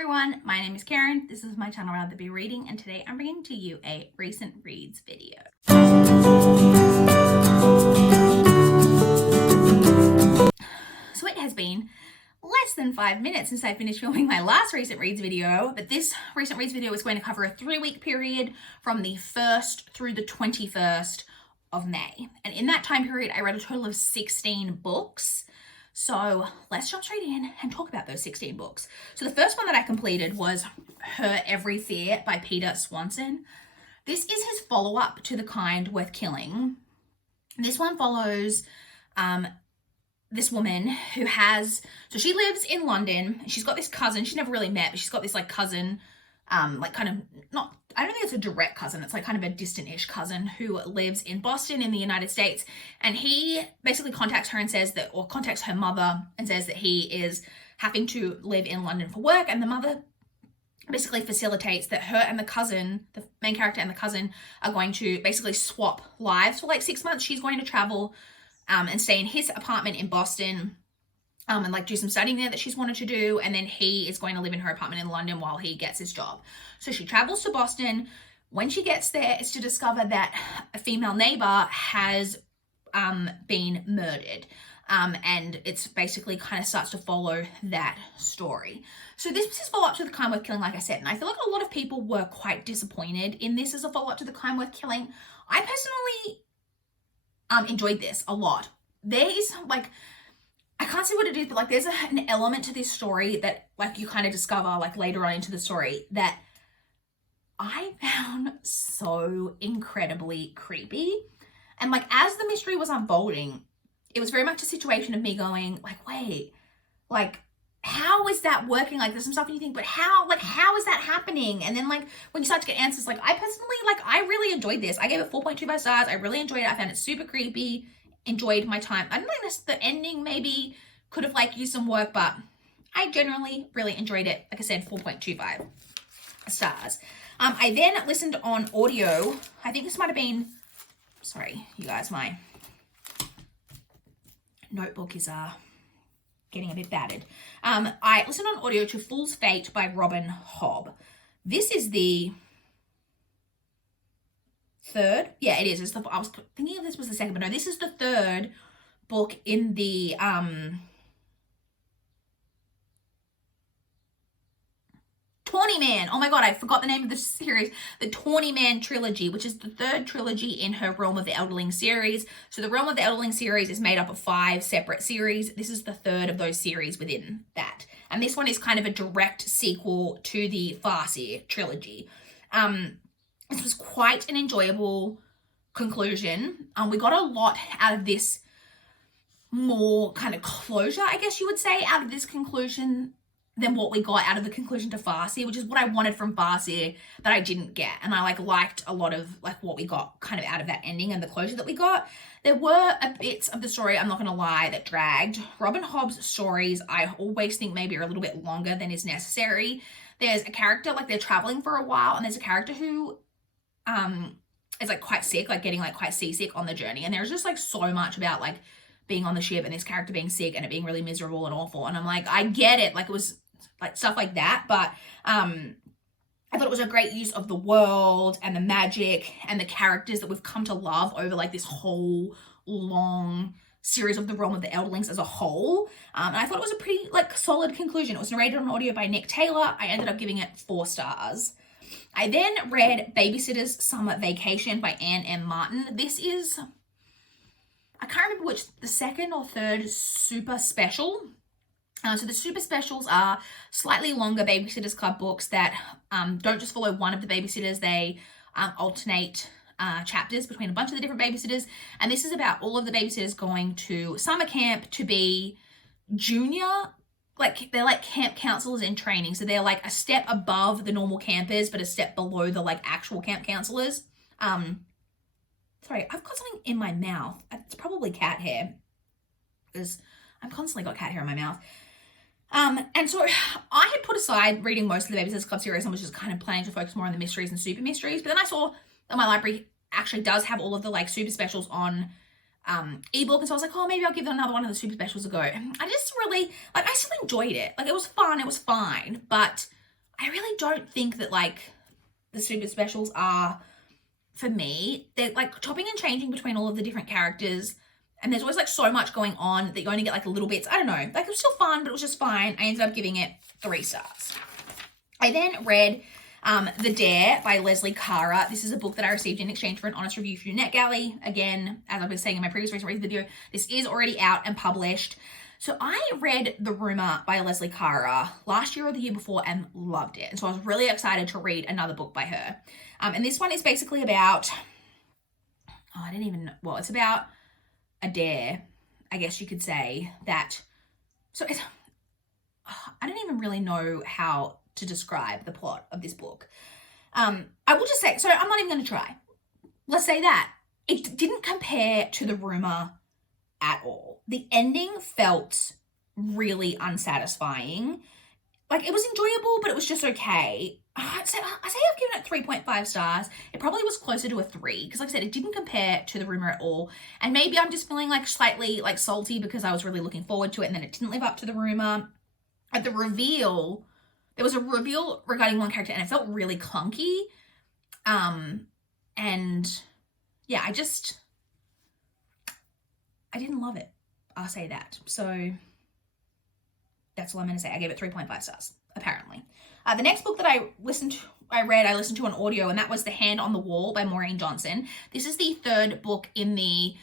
everyone, my name is Karen. This is my channel RatherBeReading, and today I'm bringing to you a recent reads video. So it has been less than 5 minutes since I finished filming my last recent reads video, but this recent reads video is going to cover a 3-week period from the 1st through the 21st of May. And in that time period, I read a total of 16 books. So let's jump straight in and talk about those 16 books. So the first one that I completed was Her Every Fear by Peter Swanson. This is his follow-up to The Kind Worth Killing. This one follows this woman who so she lives in London. She's got this cousin she's never really met, but she's got this cousin, I don't think it's a direct cousin. It's kind of a distant-ish cousin who lives in Boston in the United States. And he basically contacts her and contacts her mother and says that he is having to live in London for work. And the mother basically facilitates that her and the cousin, the main character and the cousin, are going to basically swap lives for 6 months. She's going to travel and stay in his apartment in Boston and do some studying there that she's wanted to do. And then he is going to live in her apartment in London while he gets his job. So she travels to Boston. When she gets there, it's to discover that a female neighbor has been murdered. And it's basically kind of starts to follow that story. So this was his follow-up to The Kind Worth Killing, like I said. And I feel like a lot of people were quite disappointed in this as a follow-up to The Kind Worth Killing. I personally enjoyed this a lot. There is I can't say what it is, but there's an element to this story that you kind of discover later on into the story that I found so incredibly creepy. And as the mystery was unfolding, it was very much a situation of me going wait, how is that working? There's some stuff and you think, but how is that happening? And then when you start to get answers, I personally, I really enjoyed this. I gave it 4.25 stars. I really enjoyed it. I found it super creepy. Enjoyed my time. I don't think the ending maybe could have used some work, but I generally really enjoyed it. Like I said, 4.25 stars. I then listened on audio. I think this might have been, sorry, you guys, my notebook is getting a bit battered. I listened on audio to Fool's Fate by Robin Hobb. This is the third, yeah, it is. I was thinking if this was the second, but no, this is the third book in the Tawny Man. Oh my god, I forgot the name of the series. The Tawny Man trilogy, which is the third trilogy in her Realm of the Elderling series. So the Realm of the Elderling series is made up of 5 separate series. This is the third of those series within that. And this one is kind of a direct sequel to the Farseer trilogy. This was quite an enjoyable conclusion. We got a lot out of this, more kind of closure, I guess you would say, out of this conclusion than what we got out of the conclusion to Farseer, which is what I wanted from Farseer that I didn't get. And I liked a lot of what we got kind of out of that ending and the closure that we got. There were bits of the story, I'm not going to lie, that dragged. Robin Hobb's stories, I always think maybe are a little bit longer than is necessary. There's a character, they're traveling for a while, and there's a character who is quite sick, getting quite seasick on the journey. And there's just so much about being on the ship and this character being sick and it being really miserable and awful. And I'm I get it. It was stuff like that. But I thought it was a great use of the world and the magic and the characters that we've come to love over this whole long series of the Realm of the Elderlings as a whole. And I thought it was a pretty solid conclusion. It was narrated on audio by Nick Taylor. I ended up giving it 4 stars. I then read Babysitters Summer Vacation by Anne M. Martin. This is, I can't remember which, the second or third super special. So the super specials are slightly longer Babysitters Club books that don't just follow one of the babysitters. They alternate chapters between a bunch of the different babysitters. And this is about all of the babysitters going to summer camp to be junior. They're camp counselors in training. So they're a step above the normal campers, but a step below the actual camp counselors. Sorry, I've got something in my mouth. It's probably cat hair, because I've constantly got cat hair in my mouth. And so I had put aside reading most of the Babysitters Club series and was just kind of planning to focus more on the mysteries and super mysteries. But then I saw that my library actually does have all of the super specials on ebook, and so I was oh, maybe I'll give another one of the super specials a go. I just really I still enjoyed it. It was fun, it was fine, but I really don't think that like the super specials are for me. They're like chopping and changing between all of the different characters, and there's always like so much going on that you only get like little bits. I don't know, like it was still fun, but it was just fine. I ended up giving it 3 stars. I then read The Dare by Leslie Cara. This is a book that I received in exchange for an honest review through NetGalley. Again, as I've been saying in my previous recent video, this is already out and published. So I read The Rumor by Leslie Cara last year or the year before and loved it. And so I was really excited to read another book by her. And this one is basically about, it's about a dare, I guess you could say, that, I don't even really know how to describe the plot of this book. I will just say, so I'm not even going to try. Let's say that. It didn't compare to The Rumor at all. The ending felt really unsatisfying. Like, it was enjoyable, but it was just okay. I say I've given it 3.5 stars. It probably was closer to a 3, because like I said, it didn't compare to The Rumor at all. And maybe I'm just feeling like slightly like salty because I was really looking forward to it, and then it didn't live up to The Rumor. At the reveal, there was a reveal regarding one character, and it felt really clunky. And yeah, I didn't love it. I'll say that. So that's all I'm going to say. I gave it 3.5 stars, apparently. The next book that I listened to on audio, and that was The Hand on the Wall by Maureen Johnson. This is the 3rd book in the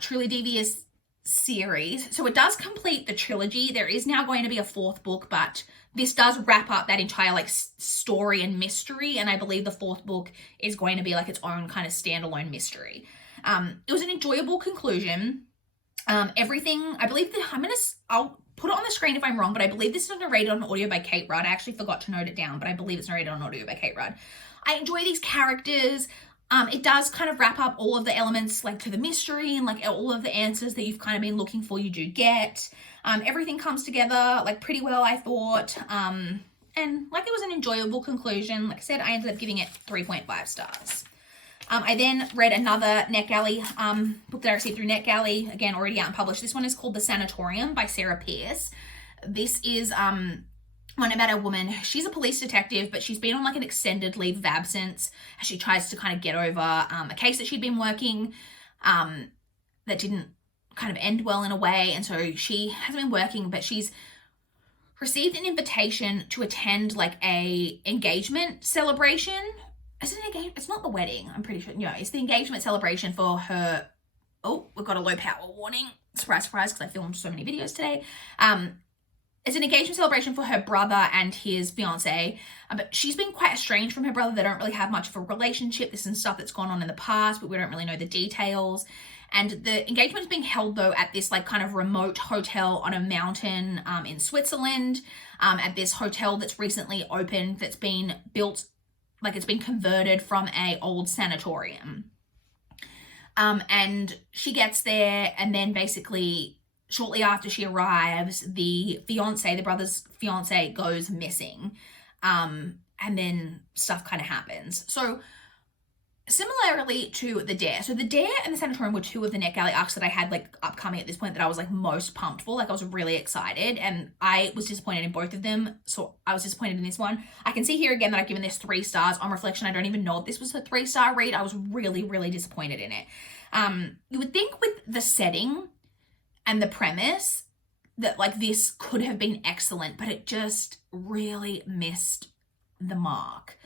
Truly Devious series. So it does complete the trilogy. There is now going to be a 4th book, but this does wrap up that entire like story and mystery. And I believe the 4th book is going to be like its own kind of standalone mystery. It was an enjoyable conclusion. Everything, I believe that I'll put it on the screen if I'm wrong, but I believe this is narrated on audio by Kate Rudd. I actually forgot to note it down, but I believe it's narrated on audio by Kate Rudd. I enjoy these characters. It does kind of wrap up all of the elements like to the mystery, and like all of the answers that you've kind of been looking for, you do get. Everything comes together like pretty well, I thought. And like it was an enjoyable conclusion. Like I said, I ended up giving it 3.5 stars. I then read another NetGalley book that I received through NetGalley, again, already out and published. This one is called The Sanatorium by Sarah Pierce. This is one about a woman. She's a police detective, but she's been on like an extended leave of absence as she tries to kind of get over a case that she'd been working that didn't kind of end well in a way. And so she has been working, but she's received an invitation to attend like a engagement celebration. It's not the wedding, I'm pretty sure. No, it's the engagement celebration for her. Oh, we've got a low power warning. Surprise, surprise, because I filmed so many videos today. It's an engagement celebration for her brother and his fiance, but she's been quite estranged from her brother. They don't really have much of a relationship. This is stuff that's gone on in the past, but we don't really know the details. And the engagement is being held, though, at this like kind of remote hotel on a mountain in Switzerland, at this hotel that's recently opened, that's been built, like it's been converted from a old sanatorium. And she gets there, and then basically shortly after she arrives, the brother's fiance goes missing. And then stuff kind of happens. So similarly to The Dare. So The Dare and The Sanatorium were 2 of the NetGalley arcs that I had like upcoming at this point that I was like most pumped for. Like I was really excited, and I was disappointed in both of them. So I was disappointed in this one. I can see here again that I've given this 3 stars. On reflection, I don't even know if this was a 3-star read. I was really, really disappointed in it. You would think with the setting and the premise that like this could have been excellent, but it just really missed the mark.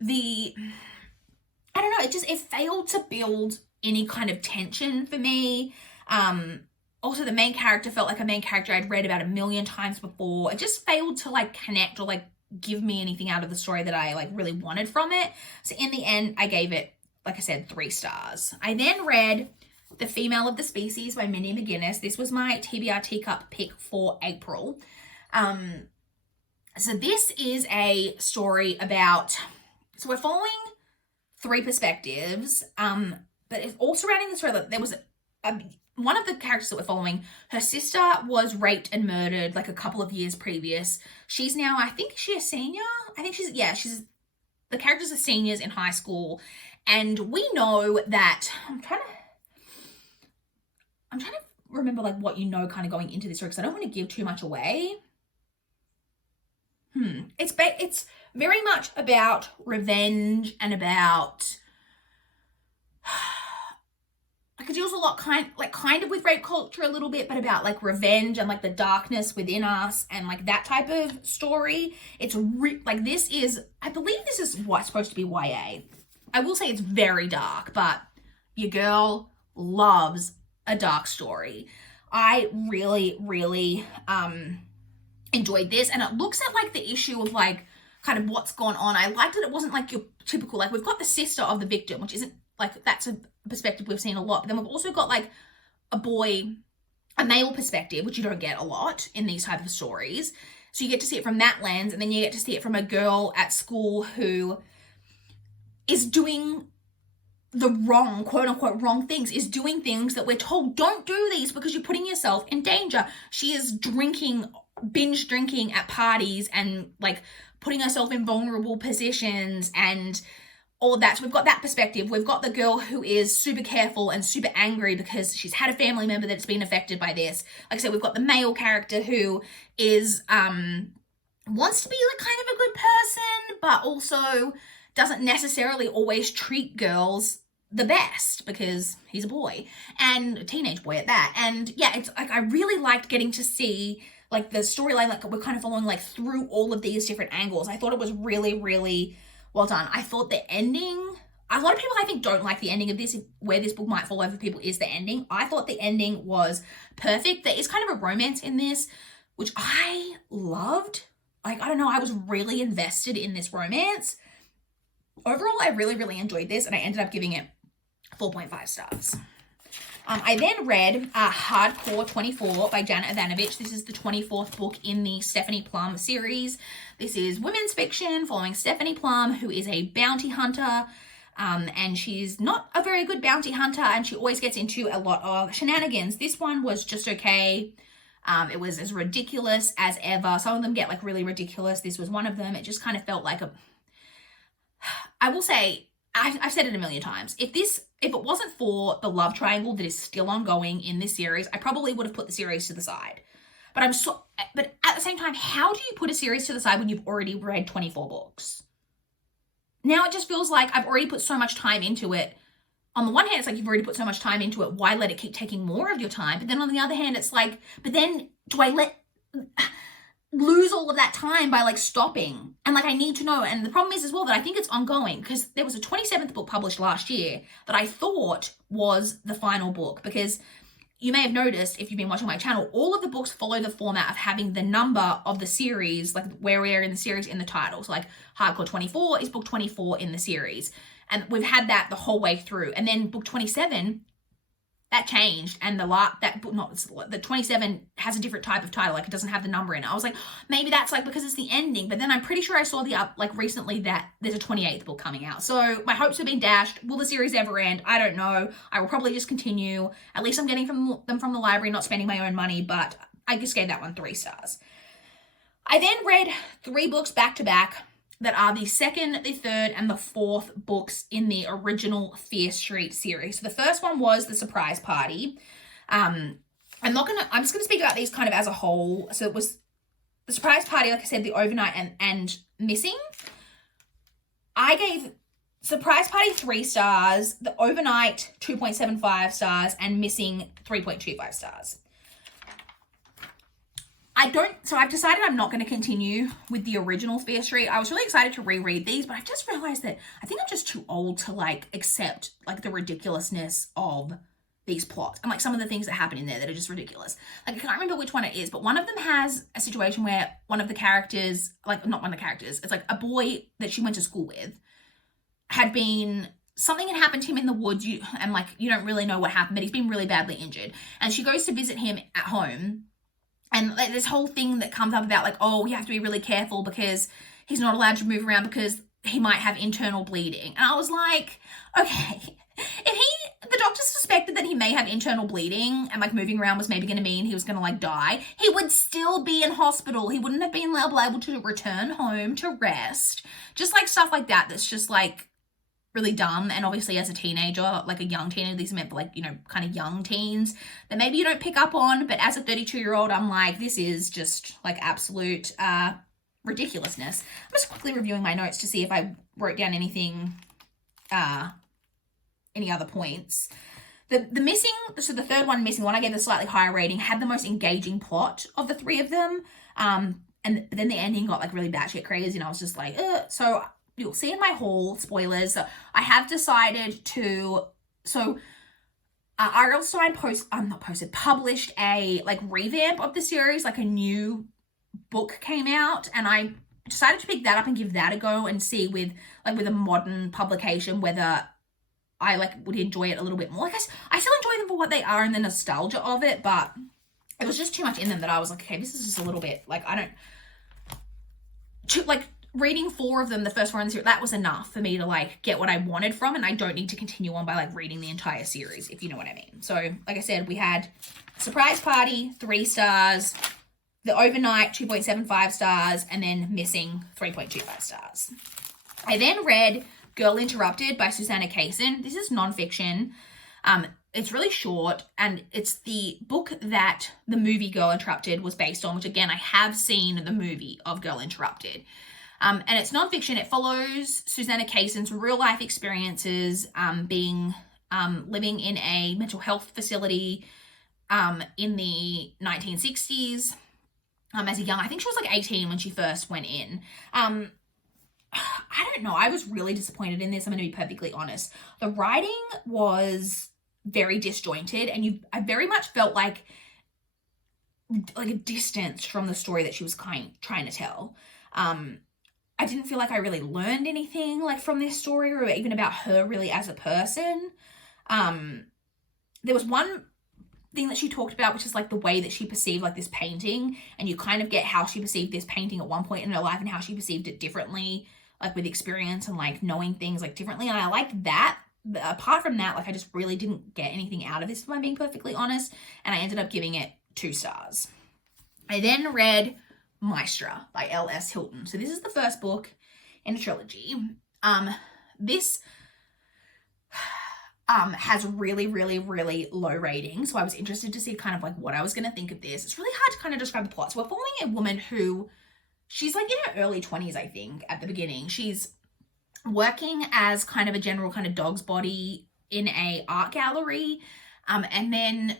I don't know, it failed to build any kind of tension for me. Also, the main character felt like a main character I'd read about 1,000,000 times before. It just failed to like connect or like give me anything out of the story that I like really wanted from it. So in the end, I gave it, like I said, 3 stars. I then read The Female of the Species by Mindy McGinnis. This was my TBR teacup pick for April. So this is a story about, so we're following 3 perspectives, but it's all surrounding the story. There was one of the characters that we're following, her sister was raped and murdered like a couple of years previous. She's now, I think she's a senior. The characters are seniors in high school. And we know that, I'm trying to remember like what you know kind of going into this story, because I don't want to give too much away. it's very much about revenge and about, like, it deals a lot kind of with rape culture a little bit, but about like revenge and like the darkness within us and like that type of story. It's like, this is, I believe this is what's supposed to be YA. I will say it's very dark, but your girl loves a dark story. I really, really enjoyed this, and it looks at like the issue of like kind of what's gone on. I liked that it wasn't like your typical, like, we've got the sister of the victim, which isn't like, that's a perspective we've seen a lot, but then we've also got like a male perspective, which you don't get a lot in these type of stories. So you get to see it from that lens, and then you get to see it from a girl at school who is doing the wrong, quote unquote, wrong things, is doing things that we're told, don't do these because you're putting yourself in danger. She is binge drinking at parties and like putting herself in vulnerable positions and all of that. So we've got that perspective. We've got the girl who is super careful and super angry because she's had a family member that's been affected by this. Like I said, we've got the male character who is wants to be like kind of a good person, but also doesn't necessarily always treat girls the best because he's a boy, and a teenage boy at that. And yeah, it's like, I really liked getting to see like the storyline, like we're kind of following like through all of these different angles. I thought it was really, really well done. I thought the ending, a lot of people I think don't like the ending of this, where this book might fall over people is the ending. I thought the ending was perfect. There is kind of a romance in this, which I loved. Like, I don't know, I was really invested in this romance. Overall, I really, really enjoyed this, and I ended up giving it 4.5 stars. I then read Hardcore 24 by Janet Evanovich. This is the 24th book in the Stephanie Plum series. This is women's fiction following Stephanie Plum, who is a bounty hunter, and she's not a very good bounty hunter, and she always gets into a lot of shenanigans. This one was just okay. It was as ridiculous as ever. Some of them get like really ridiculous. This was one of them. It just kind of felt like I will say, I've said it a million times, if it wasn't for the love triangle that is still ongoing in this series, I probably would have put the series to the side. But at the same time, how do you put a series to the side when you've already read 24 books? Now it just feels like I've already put so much time into it. On the one hand, it's like, you've already put so much time into it, why let it keep taking more of your time? But then on the other hand, it's like, but then do I lose all of that time by like stopping? And like, I need to know. And the problem is as well that I think it's ongoing, because there was a 27th book published last year that I thought was the final book, because you may have noticed if you've been watching my channel, all of the books follow the format of having the number of the series, like where we are in the series, in the title. So like Hardcore 24 is book 24 in the series, and we've had that the whole way through. And then book 27, that changed, and the 27 has a different type of title, like it doesn't have the number in it. I was like, maybe that's like because it's the ending, but then I'm pretty sure I saw like recently that there's a 28th book coming out. So my hopes have been dashed. Will the series ever end? I don't know. I will probably just continue. At least I'm getting them from the library, not spending my own money, but I just gave that one 3 stars. I then read 3 books back to back that are the 2nd, the 3rd, and the 4th books in the original Fear Street series. So the first one was The Surprise Party. I'm just gonna speak about these kind of as a whole. So it was The Surprise Party, like I said, The Overnight, and Missing. I gave Surprise Party 3 stars, The Overnight 2.75 stars, and Missing 3.25 stars. So I've decided I'm not going to continue with the original Fear Street. I was really excited to reread these, but I've just realized that I think I'm just too old to like accept like the ridiculousness of these plots and like some of the things that happen in there that are just ridiculous. Like, I can't remember which one it is, but one of them has a situation where one of the characters, like not one of the characters, it's like a boy that she went to school with something had happened to him in the woods, and like you don't really know what happened, but he's been really badly injured. And she goes to visit him at home. And like this whole thing that comes up about like, oh, you have to be really careful because he's not allowed to move around because he might have internal bleeding. And I was like, okay, if the doctor suspected that he may have internal bleeding and like moving around was maybe going to mean he was going to like die, he would still be in hospital. He wouldn't have been able to return home to rest. Just like stuff like that. That's just like really dumb. And obviously as a teenager, like a young teenager, these are meant for like, you know, kind of young teens that maybe you don't pick up on, but as a 32-year-old, I'm like, this is just like absolute ridiculousness. I'm just quickly reviewing my notes to see if I wrote down anything, any other points. The missing, so the third one, Missing One, I gave a slightly higher rating, had the most engaging plot of the three of them. And then the ending got like really batshit crazy, and I was just like, ugh. So you'll see in my haul, spoilers, so I have decided to, R.L. Stein published a like revamp of the series, like a new book came out, and I decided to pick that up and give that a go and see with a modern publication whether I like would enjoy it a little bit more. Like I still enjoy them for what they are and the nostalgia of it, but it was just too much in them that I was like, okay, this is just a little bit like reading 4 of them, the first 4 in the series, that was enough for me to like get what I wanted from it, and I don't need to continue on by like reading the entire series, if you know what I mean. So like I said, we had Surprise Party, 3 stars, The Overnight, 2.75 stars, and then Missing, 3.25 stars. I then read Girl Interrupted by Susanna Kaysen. This is nonfiction. It's really short, and it's the book that the movie Girl Interrupted was based on, which again, I have seen the movie of Girl Interrupted. And it's nonfiction. It follows Susanna Kaysen's real life experiences, living in a mental health facility in the 1960s. As a young, I think she was like 18 when she first went in. I don't know. I was really disappointed in this. I'm going to be perfectly honest. The writing was very disjointed, and I very much felt like a distance from the story that she was trying to tell. I didn't feel like I really learned anything like from this story or even about her really as a person. There was one thing that she talked about, which is like the way that she perceived like this painting, and you kind of get how she perceived this painting at one point in her life and how she perceived it differently, like with experience and like knowing things like differently. And I liked that. But apart from that, like I just really didn't get anything out of this, if I'm being perfectly honest, and I ended up giving it 2 stars. I then read Marestra by L.S. Hilton. So this is the first book in a trilogy. This has really, really, really low ratings. So I was interested to see kind of like what I was going to think of this. It's really hard to kind of describe the plot. So we're following a woman who, she's like in her early 20s, I think, at the beginning. She's working as kind of a general kind of dog's body in a art gallery. And then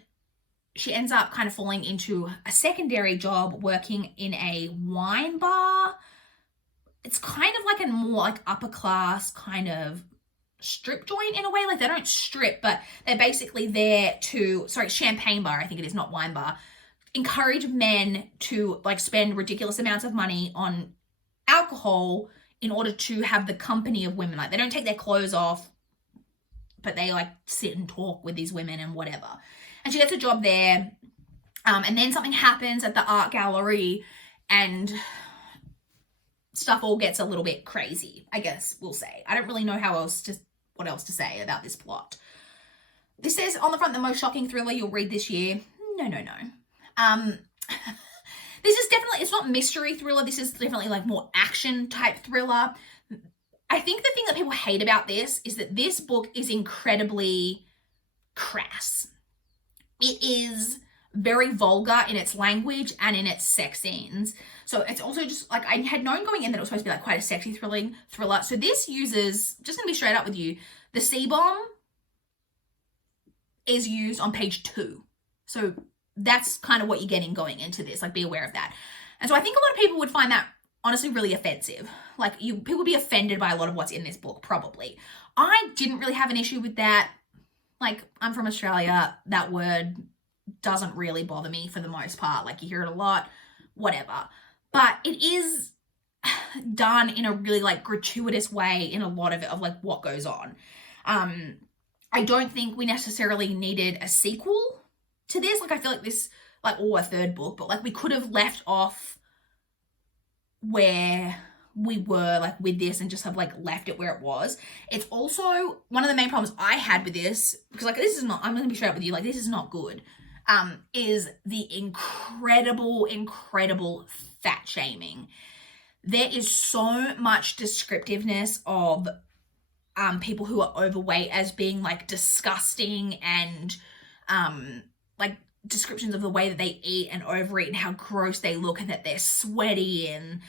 she ends up kind of falling into a secondary job working in a wine bar. It's kind of like a more like upper class kind of strip joint in a way. Like they don't strip, but they're basically there to, champagne bar, I think it is, not wine bar, encourage men to like spend ridiculous amounts of money on alcohol in order to have the company of women. Like they don't take their clothes off, but they like sit and talk with these women and whatever. And she gets a job there. And then something happens at the art gallery and stuff all gets a little bit crazy, I guess we'll say. I don't really know what else to say about this plot. This says on the front, the most shocking thriller you'll read this year. No. This is definitely, it's not mystery thriller. This is definitely like more action type thriller. I think the thing that people hate about this is that this book is incredibly crass. It is very vulgar in its language and in its sex scenes. So it's also just like, I had known going in that it was supposed to be like quite a sexy thriller. So this uses, just gonna be straight up with you, the C-bomb is used on page 2. So that's kind of what you're getting going into this. Like, be aware of that. And so I think a lot of people would find that honestly really offensive. Like, people would be offended by a lot of what's in this book, probably. I didn't really have an issue with that. Like, I'm from Australia. That word doesn't really bother me for the most part. Like, you hear it a lot, whatever. But it is done in a really, like, gratuitous way in a lot of it, of, like, what goes on. I don't think we necessarily needed a sequel to this. Like, I feel like this, like, or a third book, but, like, we could have left off where we were, like, with this and just have, like, left it where it was. It's also one of the main problems I had with this, because, like, this is not, I'm going to be straight up with you, like, this is not good, is the incredible fat shaming. There is so much descriptiveness of people who are overweight as being, like, disgusting, and like descriptions of the way that they eat and overeat and how gross they look and that they're sweaty and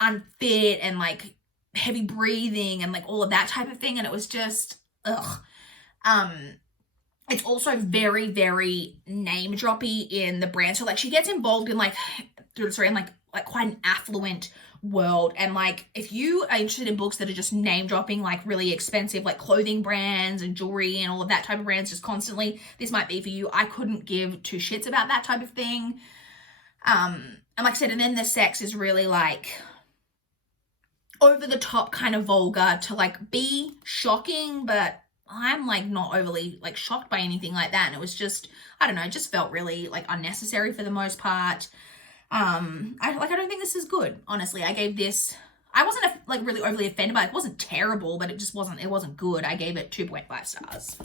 unfit and like heavy breathing and like all of that type of thing. And it was just, ugh. It's also very, very name droppy in the brand. So like she gets involved in like, through the story, in like quite an affluent world. And like, if you are interested in books that are just name dropping, like really expensive, like clothing brands and jewelry and all of that type of brands just constantly, this might be for you. I couldn't give two shits about that type of thing. And like I said, and then the sex is really like over the top, kind of vulgar to like be shocking, but I'm like not overly like shocked by anything like that. And it was just, I don't know, it just felt really like unnecessary for the most part. I don't think this is good. Honestly, I gave this, I wasn't like really overly offended by it. It wasn't terrible, but it wasn't good. I gave it 2.5 stars.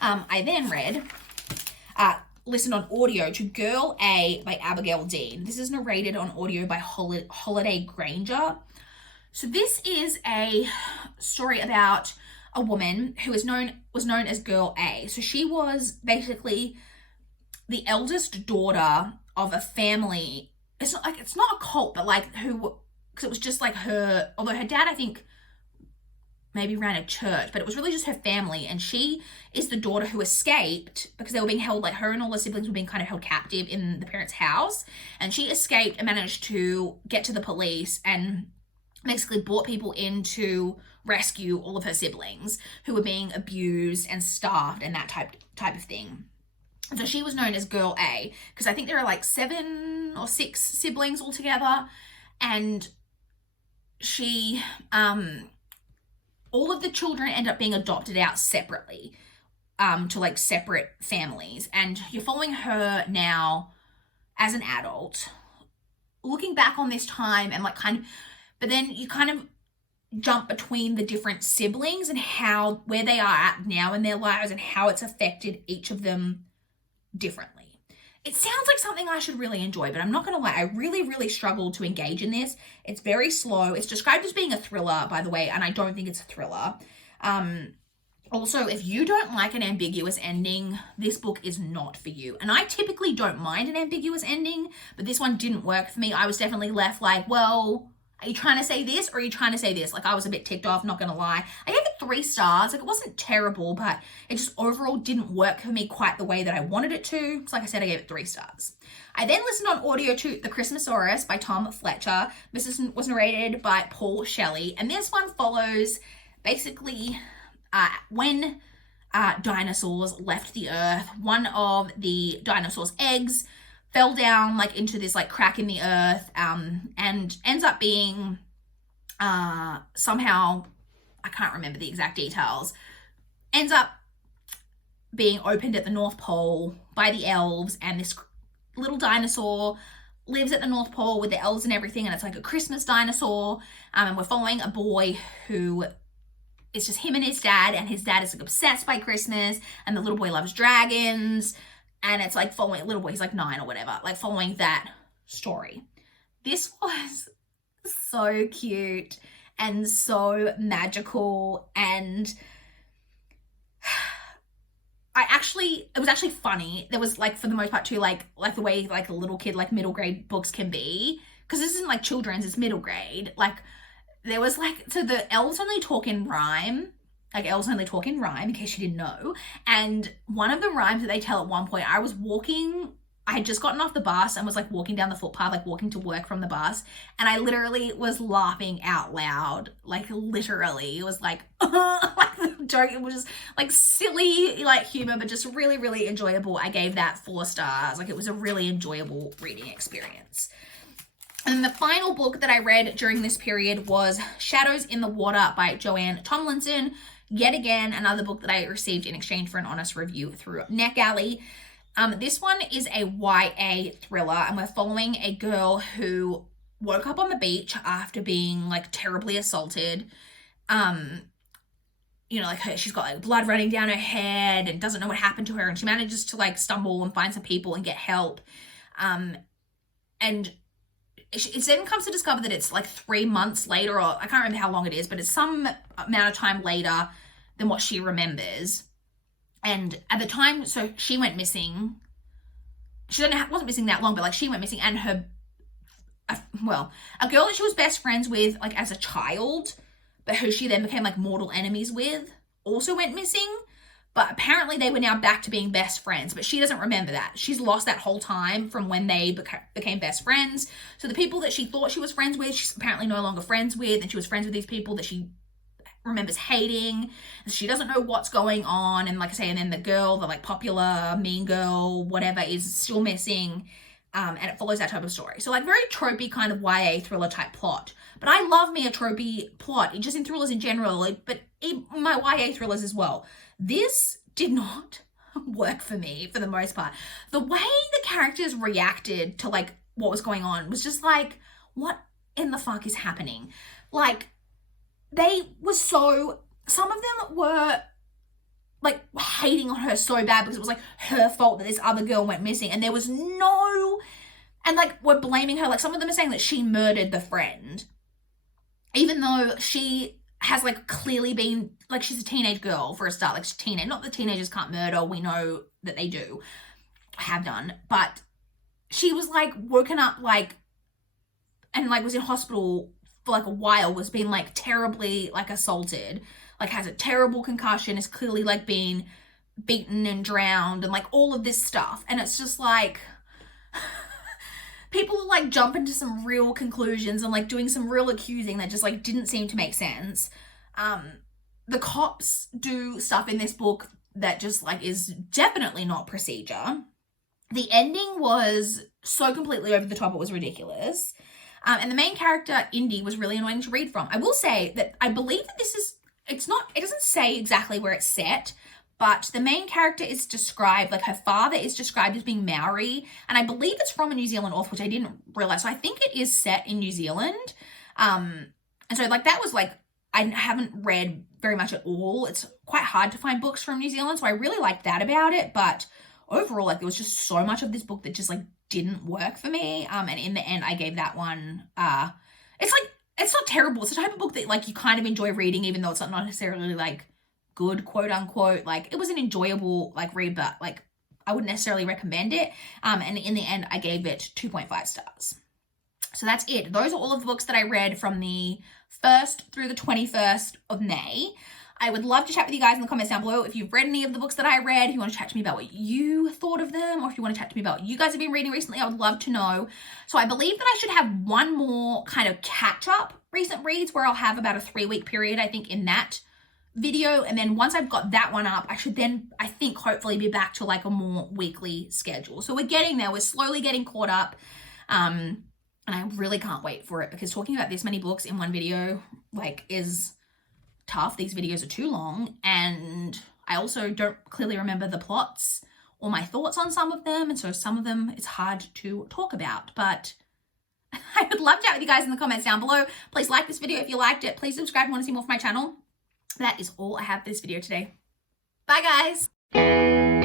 I then listened on audio to Girl A by Abigail Dean. This is narrated on audio by Holiday Granger. So this is a story about a woman who was known as Girl A. So she was basically the eldest daughter of a family. It's not a cult, but like because it was just like her, although her dad, I think, maybe ran a church, but it was really just her family. And she is the daughter who escaped because they were being held, like her and all the siblings were being kind of held captive in the parents' house. And she escaped and managed to get to the police and basically brought people in to rescue all of her siblings who were being abused and starved and that type of thing. So she was known as Girl A because I think there are like 7 or 6 siblings altogether. And she, all of the children end up being adopted out separately, to like separate families. And you're following her now as an adult, looking back on this time and like but then you kind of jump between the different siblings and where they are at now in their lives and how it's affected each of them differently. It sounds like something I should really enjoy, but I'm not going to lie. I really, really struggled to engage in this. It's very slow. It's described as being a thriller, by the way, and I don't think it's a thriller. Also, if you don't like an ambiguous ending, this book is not for you. And I typically don't mind an ambiguous ending, but this one didn't work for me. I was definitely left like, well, are you trying to say this or are you trying to say this? Like, I was a bit ticked off, not gonna lie. I gave it 3 stars. Like, it wasn't terrible, but it just overall didn't work for me quite the way that I wanted it to. So like I said, I gave it 3 stars. I then listened on audio to The Christmasaurus by Tom Fletcher. This was narrated by Paul Shelley. And this one follows basically when dinosaurs left the earth, one of the dinosaurs' eggs fell down like into this like crack in the earth, and ends up being somehow, I can't remember the exact details, ends up being opened at the North Pole by the elves, and this little dinosaur lives at the North Pole with the elves and everything, and it's like a Christmas dinosaur, and we're following a boy who it's just him and his dad is like obsessed by Christmas, and the little boy loves dragons. And it's like following a little boy, he's like 9 or whatever, like following that story. This was so cute and so magical. And it was actually funny. There was like, for the most part too, like the way like a little kid, like middle grade books can be. Because this isn't like children's, it's middle grade. Like there was like, so the elves only talk in rhyme. Like, elves only talk in rhyme, in case you didn't know. And one of the rhymes that they tell at one point, I had just gotten off the bus and was like walking down the footpath, like walking to work from the bus. And I literally was laughing out loud. Like, literally. It was like, like the joke. It was just like silly, like humor, but just really, really enjoyable. I gave that 4 stars. Like, it was a really enjoyable reading experience. And the final book that I read during this period was Shadows in the Water by Joanne Tomlinson. Yet again, another book that I received in exchange for an honest review through NetGalley. This one is a YA thriller, and we're following a girl who woke up on the beach after being like terribly assaulted. You know, like she's got like blood running down her head and doesn't know what happened to her, and she manages to like stumble and find some people and get help. And it then comes to discover that it's like 3 months later, or I can't remember how long it is, but it's some amount of time later than what she remembers. And at the time, so she went missing. She wasn't missing that long, but like she went missing, and her a girl that she was best friends with, like, as a child, but who she then became, like, mortal enemies with, also went missing. But apparently they were now back to being best friends, but she doesn't remember that. She's lost that whole time from when they became best friends. So the people that she thought she was friends with, she's apparently no longer friends with, and she was friends with these people that she remembers hating. She doesn't know what's going on, and like I say, and then the girl, the like popular mean girl, whatever, is still missing. And it follows that type of story. So like very tropey kind of YA thriller type plot. But I love me a tropey plot, just in thrillers in general, but in my YA thrillers as well. This did not work for me for the most part. The way the characters reacted to like what was going on was just like, what in the fuck is happening? Like, they were so, some of them were like hating on her so bad because it was like her fault that this other girl went missing, and there was no, and like we're blaming her. Like some of them are saying that she murdered the friend, even though she has like clearly been, like, she's a teenage girl for a start, like she's teenage, not that teenagers can't murder, we know that they do, have done, but she was like woken up like, and like was in hospital for like a while, was being like terribly like assaulted, like has a terrible concussion, is clearly like being beaten and drowned and like all of this stuff. And it's just like, people are like jumping to some real conclusions and like doing some real accusing that just like didn't seem to make sense. The cops do stuff in this book that just like is definitely not procedure. The ending was so completely over the top, it was ridiculous. And the main character, Indy, was really annoying to read from. I will say that I believe that this is, it doesn't say exactly where it's set, but the main character is described, like her father is described as being Maori, and I believe it's from a New Zealand author, which I didn't realize. So I think it is set in New Zealand. And so like that was like, I haven't read very much at all. It's quite hard to find books from New Zealand, so I really liked that about it. But overall, like there was just so much of this book that just like didn't work for me. And in the end, I gave that one, it's like, it's not terrible. It's the type of book that like you kind of enjoy reading, even though it's not necessarily like good, quote unquote. Like it was an enjoyable like read, but like I wouldn't necessarily recommend it. And in the end, I gave it 2.5 stars. So that's it. Those are all of the books that I read from the 1st through the 21st of May. I would love to chat with you guys in the comments down below if you've read any of the books that I read, if you want to chat to me about what you thought of them, or if you want to chat to me about what you guys have been reading recently, I would love to know. So I believe that I should have one more kind of catch-up recent reads where I'll have about a 3-week period, I think, in that video. And then once I've got that one up, I should then, I think, hopefully be back to like a more weekly schedule. So we're getting there. We're slowly getting caught up. And I really can't wait for it, because talking about this many books in one video, like, is tough. These videos are too long, and I also don't clearly remember the plots or my thoughts on some of them, and so some of them it's hard to talk about. But I would love to chat with you guys in the comments down below. Please like this video if you liked it. Please subscribe if you want to see more from my channel. That is all I have for this video today. Bye guys.